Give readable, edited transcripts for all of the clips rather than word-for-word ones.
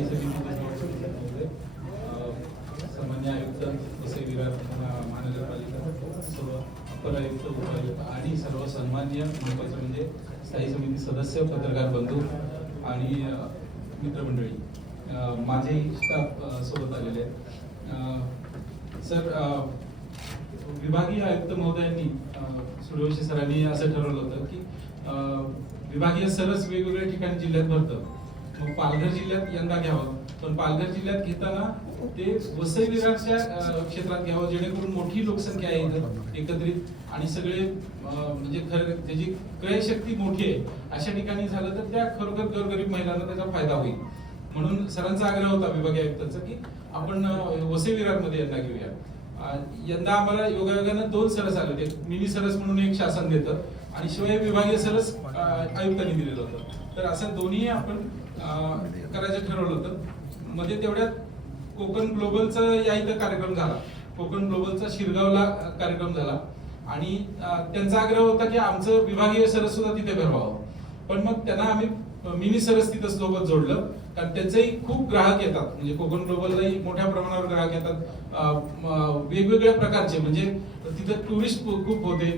स्थायी समिती सामान्य आयुक्त वसई विरार महानगरपालिका, सर्व अपर आयुक्त, उपायुक्त आणि सर्व सन्माननीय महत्त्वाचं म्हणजे स्थायी समिती सदस्य, पत्रकार बंधू आणि मित्रमंडळी, माझे स्टाफ सोबत आलेले आहेत. सर, विभागीय आयुक्त महोदयांनी सूर्यवंशी सरांनी असं ठरवलं होतं की विभागीय सरस वेगवेगळ्या ठिकाणी जिल्ह्यात भरतं, मग पालघर जिल्ह्यात यंदा घ्यावं, पण पालघर जिल्ह्यात घेताना ते वसई विरारच्या क्षेत्रात घ्यावं, जेणेकरून मोठी लोकसंख्या आहे इथं एकत्रित आणि सगळे म्हणजे खरं त्याची क्रयशक्ती मोठी आहे अशा ठिकाणी झालं तर त्या खरोखर गोरगरीब महिलांना त्याचा फायदा होईल. म्हणून सरांचा आग्रह होता विभागीय आयुक्तांचा की आपण वसई विरारमध्ये यंदा घेऊया. यंदा आम्हाला योगायोगानं 2 सरस आले होते, मिनी सरस म्हणून एक शासन देतं आणि शिवाय विभागीय सरस आयुक्तांनी दिलेलं होतं. तर असं दोन्ही आपण करायचं ठरवलं होतं. मध्ये तेवढ्यात कोकण ग्लोबलचा या इथं कार्यक्रम झाला, कोकण ग्लोबलचा शिरगावला कार्यक्रम झाला आणि त्यांचा आग्रह होता की आमचं विभागीय सरस सुद्धा तिथे भरवावं, पण मग त्यांना आम्ही मिनी सरस तिथं सोबत जोडलं, कारण त्यांचेही खूप ग्राहक येतात, म्हणजे कोकण ग्लोबललाही मोठ्या प्रमाणावर ग्राहक येतात वेगवेगळ्या प्रकारचे, म्हणजे तिथं टुरिस्ट खूप होते,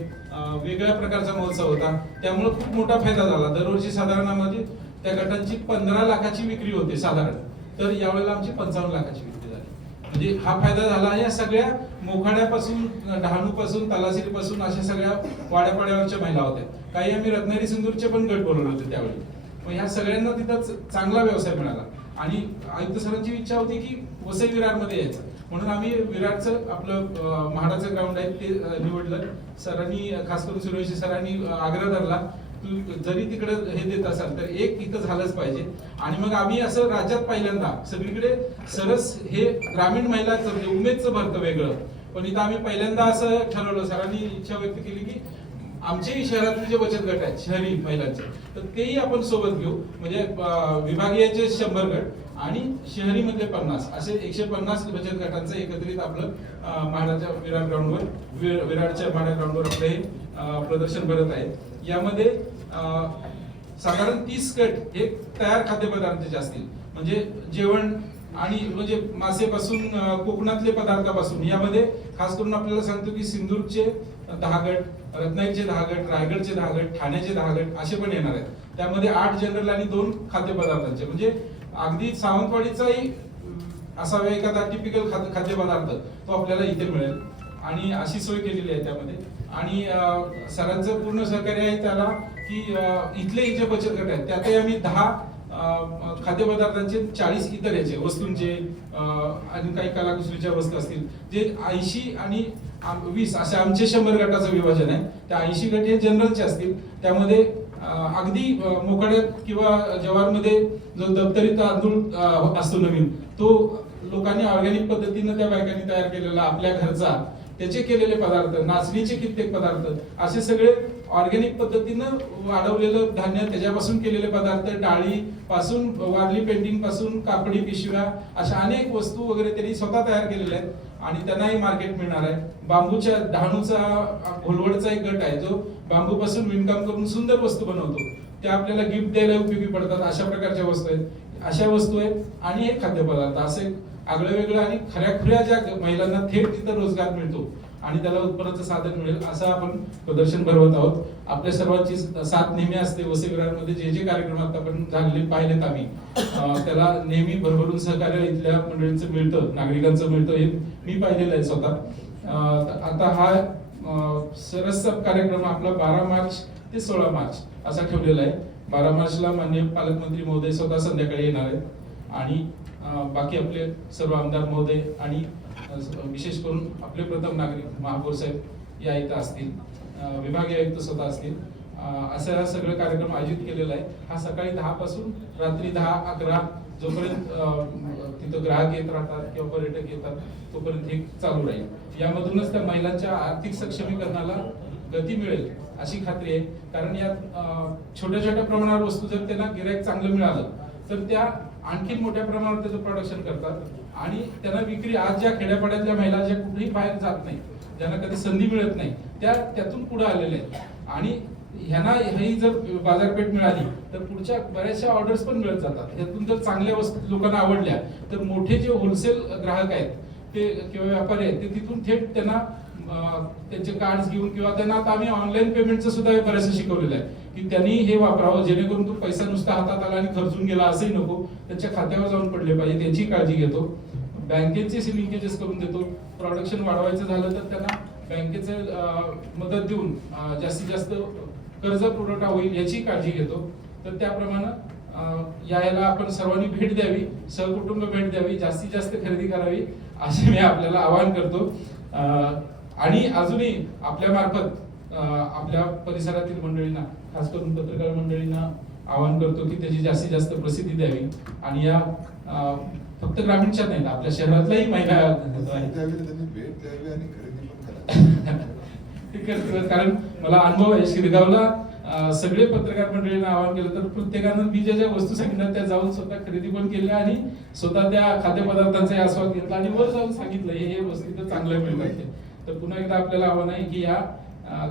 वेगळ्या प्रकारचा महोत्सव होता, त्यामुळे खूप मोठा फायदा झाला. दरवर्षी साधारण आम्हाला त्या गटांची 15 लाखाची विक्री होते साधारण, तर यावेळेला आमची 55 लाखाची विक्री झाली. म्हणजे हा फायदा झाला. या सगळ्या मोखाड्यापासून, डहाणूपासून, तलासरीपासून अशा सगळ्या वाड्यापाड्यावरच्या महिला होत्या. काही आम्ही रत्नागिरी सिंदूरचे पण गट बोलवले होते त्यावेळी. मग ह्या सगळ्यांना तिथं चांगला व्यवसाय मिळाला आणि आयुक्त सरांची इच्छा होती की वसई विरारमध्ये यायचं, म्हणून आम्ही विरारचं आपलं म्हाडाचं ग्राउंड आहे ते निवडलं. सरांनी, खास करून सूर्यवंशी सरांनी आग्रह धरला, तू जरी तिकडे हे देत असाल तर एक इथं झालंच पाहिजे. आणि मग आम्ही असं राज्यात पहिल्यांदा, सगळीकडे सरस हे ग्रामीण महिलांचं म्हणजे उमेदचं भरतं वेगळं, पण इथं आम्ही पहिल्यांदा असं ठरवलं, सरांनी इच्छा व्यक्त केली की आमचेही शहरातले जे बचत गट आहेत शहरी महिलांचे, तर तेही आपण सोबत घेऊ. म्हणजे विभागीयचे 100 गट आणि शहरी मधले 50 असे 150 बचत गटांचं एकत्रित आपलं म्हाडाच्या विरार ग्राउंडवर, विरारच्या म्हाडा ग्राउंडवर आपलं हे प्रदर्शन भरत आहे. यामध्ये साधारण 30 गट हे तयार खाद्यपदार्थाचे असतील, म्हणजे जेवण आणि म्हणजे मासेपासून कोकणातले पदार्थापासून. यामध्ये खास करून आपल्याला सांगतो की सिंदूरचे 10 गट, रत्नागिरीचे 10 गट, रायगडचे 10 गट, ठाण्याचे 10 गट असे पण येणार आहेत. त्यामध्ये 8 जनरल आणि 2 खाद्यपदार्थांचे, म्हणजे अगदी सावंतवाडीचाही असावा एखादा टिपिकल खाद्यपदार्थ तो आपल्याला इथे मिळेल आणि अशी सोय केलेली आहे त्यामध्ये. आणि सरांचं पूर्ण सहकार्य आहे त्याला की इथले जे बचत गट आहेत त्यातही आम्ही 10 खाद्यपदार्थांचे, 40 इतर याचे वस्तूंचे आणि काही कलाकुसरीच्या वस्तू असतील, जे 80 आणि 20 असे आमचे 100 गटाचं विभाजन आहे. त्या 80 गट हे जनरलचे असतील. त्यामध्ये अगदी मोकाड्यात किंवा जवारमध्ये जो दप्तरी तांदूळ असतो नवीन, तो लोकांनी ऑर्गॅनिक पद्धतीने त्या बायकांनी तयार केलेला आपल्या घरचा, त्याचे केलेले पदार्थ, नाचणीचे कित्येक पदार्थ, असे सगळे ऑर्गॅनिक पद्धतीनं वाढवलेलं धान्य, त्याच्यापासून केलेले पदार्थ, डाळी पासून, वारली पेंटिंग पासून, कापडी पिशव्या, अशा अनेक वस्तू वगैरे त्यांनी स्वतः तयार केलेल्या आहेत आणि त्यांनाही मार्केट मिळणार आहे. बांबूच्या, डहाणूचा, घोलवडचा एक गट आहे जो बांबूपासून विणकाम करून सुंदर वस्तू बनवतो, त्या आपल्याला गिफ्ट द्यायला उपयोगी पडतात, अशा प्रकारच्या वस्तू आहेत. अशा वस्तू आहेत आणि एक खाद्यपदार्थ, असे आगळं वेगळं आणि खऱ्या ज्या महिलांना थेट तिथं रोजगार मिळतो आणि त्याला उत्पन्नाचं साधन मिळेल असं आपण प्रदर्शन भरवत आहोत. आपल्या सर्वांची साथ नेहमी असते. वसई विरारमध्ये जे कार्यक्रम आपण झालेले पाहिलेत आम्ही, त्याला नेहमी भरभरून सहकार्य इथल्या मंडळींचं मिळतं, नागरिकांचं मिळतं, हे मी पाहिलेलं आहे स्वतः. आता हा सरस कार्यक्रम आपला 12 मार्च ते 16 मार्च असा ठेवलेला आहे. 12 मार्चला माननीय पालकमंत्री महोदय स्वतः संध्याकाळी येणार आहेत आणि बाकी आपले सर्व आमदार महोदय आणि विशेष करून आपले प्रथम नागरिक महापौर साहेब या इथं असतील, विभागीय आयुक्त स्वतः असतील. असं हा सगळं कार्यक्रम आयोजित केलेला आहे. हा सकाळी 10 पासून रात्री 10-11 जोपर्यंत तिथं ग्राहक येत राहतात किंवा पर्यटक येतात तोपर्यंत हे चालू राहील. यामधूनच त्या महिलांच्या आर्थिक सक्षमीकरणाला गती मिळेल अशी खात्री आहे. कारण यात छोट्या छोट्या प्रमाणावर वस्तू जर त्यांना गिराईक चांगलं मिळालं तर त्या आणखी मोठ्या प्रमाणावर त्याचं प्रोडक्शन करतात आणि त्यांना विक्री, आज ज्या खेड्यापाड्यातल्या महिला ज्या कुठेही बाहेर जात नाही, ज्यांना कधी संधी मिळत नाही, त्या त्यातून पुढे आलेल्या आहेत आणि ह्यांना ही जर बाजारपेठ मिळाली तर पुढच्या बऱ्याचशा ऑर्डर्स पण मिळत जातात. ह्यातून जर चांगल्या वस्तू लोकांना आवडल्या तर मोठे जे होलसेल ग्राहक आहेत ते किंवा व्यापारी आहेत ते तिथून थेट त्यांना त्यांचे कार्ड्स घेऊन किंवा त्यांना आता आम्ही ऑनलाईन पेमेंटचं सुद्धा बरंचसं शिकवलेलं आहे की त्यांनी हे वापरावं जेणेकरून तो पैसा नुसता हातात आला आणि खर्चून गेला असंही नको, त्यांच्या खात्यावर जाऊन पडले पाहिजे त्याची काळजी घेतो. बँकेचे लिंकेजेस करून देतो. प्रोडक्शन वाढवायचं झालं तर त्यांना बँकेचं मदत देऊन जास्तीत जास्त कर्ज पुरवठा होईल याची काळजी घेतो. तर त्याप्रमाणे यायला आपण सर्वांनी भेट द्यावी, सहकुटुंब भेट द्यावी, जास्तीत जास्त खरेदी करावी असे मी आपल्याला आवाहन करतो. आणि अजूनही आपल्या मार्फत आपल्या परिसरातील मंडळींना, खास करून पत्रकार मंडळींना आवाहन करतो की त्याची जास्तीत जास्त प्रसिद्धी द्यावी आणि या फक्त ग्रामीणच्याच नाहीत आपल्या शहरातल्याही महिला कारण मला अनुभव आहे शिरगावला सगळे पत्रकार मंडळींना आवाहन केलं तर प्रत्येकानं मी ज्या ज्या वस्तू सांगितल्या त्या जाऊन स्वतः खरेदी पण केल्या आणि स्वतः त्या खाद्यपदार्थांचा आस्वाद घेतला आणि वर जाऊन सांगितलं हे वस्तू तर चांगल्या मिळतात. तर पुन्हा एकदा आपल्याला आव्हान आहे की या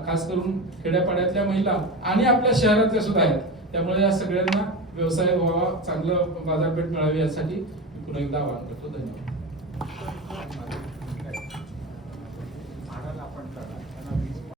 खास करून खेड्यापाड्यातल्या महिला आणि आपल्या शहरातल्या सुद्धा आहेत, त्यामुळे या सगळ्यांना व्यवसाय व्हावा, चांगलं बाजारपेठ मिळावी यासाठी मी पुन्हा एकदा आवाहन करतो. धन्यवाद.